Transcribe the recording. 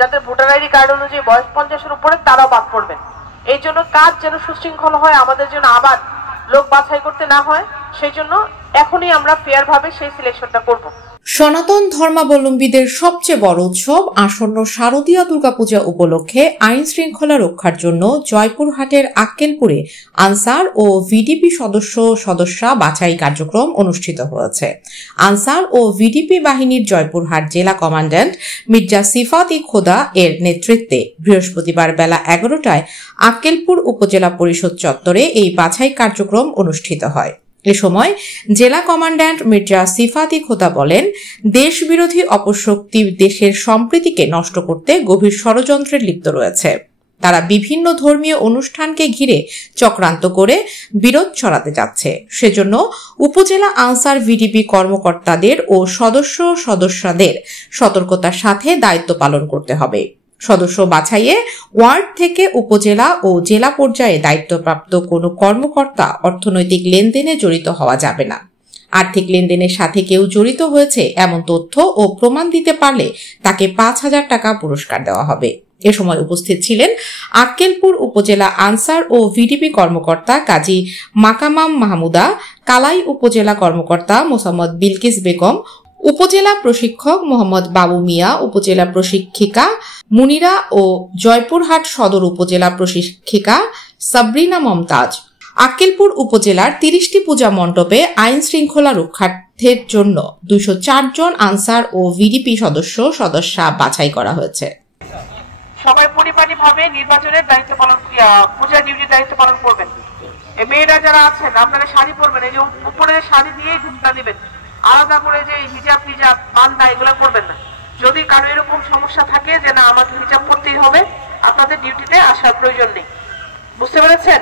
যাদের voter ID card অনুযায়ী বয়স 50-এর উপরে তারাও বাদ পড়বেন। এই জন্য কাজ যেন সুশৃঙ্খল হয়, আমাদের জন্য আবার লোক বাছাই করতে না হয়, সেই জন্য এখনই আমরা ফেয়ার ভাবে সেই সিলেকশনটা করব। সনাতন ধর্মাবলম্বীদের সবচেয়ে বড় উৎসব আসন্ন শারদীয়া দুর্গাপূজা উপলক্ষে আইন শৃঙ্খলা রক্ষার জন্য জয়পুরহাটের আক্কেলপুরে আনসার ও ভিডিপি সদস্যা বাছাই কার্যক্রম অনুষ্ঠিত হয়েছে। আনসার ও ভিডিপি বাহিনীর জয়পুরহাট জেলা কমান্ড্যান্ট মির্জা সিফাত-ই খোদা এর নেতৃত্বে বৃহস্পতিবার বেলা 11টায় আক্কেলপুর উপজেলা পরিষদ চত্বরে এই বাছাই কার্যক্রম অনুষ্ঠিত হয়। এ সময় জেলা কমান্ড্যান্ট মির্জা সিফাত-ই খোদা বলেন, দেশবিরোধী অপশক্তি দেশের সম্প্রীতিকে নষ্ট করতে গভীর ষড়যন্ত্রে লিপ্ত রয়েছে। তারা বিভিন্ন ধর্মীয় অনুষ্ঠানকে ঘিরে চক্রান্ত করে বিরোধ ছড়াতে যাচ্ছে। সেজন্য উপজেলা আনসার ভিডিপি কর্মকর্তাদের ও সদস্যদের সতর্কতার সাথে দায়িত্ব পালন করতে হবে। সদস্য বাছাইয়ে ওয়ার্ড থেকে উপজেলা ও জেলা পর্যায়ে দায়িত্বপ্রাপ্ত কোনো কর্মকর্তা অর্থনৈতিক লেনদেনে জড়িত হওয়া যাবে না। আর্থিক লেনদেনের সাথে কেউ জড়িত হয়েছে এমন তথ্য ও প্রমাণ দিতে পারলে তাকে 5,000 টাকা পুরস্কার দেওয়া হবে। এ সময় উপস্থিত ছিলেন আক্কেলপুর উপজেলা আনসার ও ভিডিপি কর্মকর্তা কাজী মাকামাম মাহমুদা, কালাই উপজেলা কর্মকর্তা মোসাম্মদ বিলকিস বেগম, উপজেলা প্রশিক্ষক মোহাম্মদ বাবু মিয়া, উপজেলা প্রশিক্ষিকা মুনিরা ও জয়পুরহাট সদর উপজেলা প্রশিক্ষিকা সাবরিনা মমতাজ। আক্কেলপুর উপজেলার 30টি পূজা মণ্ডপে আইন শৃঙ্খলা রক্ষার্থের জন্য 204 জন আনসার ও ভিডিপি সদস্যা বাছাই করা হয়েছে। সবাই পরিপাটিভাবে নির্বাচনের দায়িত্ব পালন, পূজা ডিউটির দায়িত্ব পালন করবেন। মেয়েরা যারা আছেন আপনারা শাড়ি পরবেন, এই যে উপরে শাড়ি দিয়ে ঘুমটা দিবেন, আলাদা করে যে হিজাব বান্ধা এগুলো করবেন না। যদি কারো এরকম সমস্যা থাকে যে না আমাকে হিজাব পরতেই হবে, আপনাদের ডিউটিতে আসার প্রয়োজন নেই। বুঝতে পেরেছেন?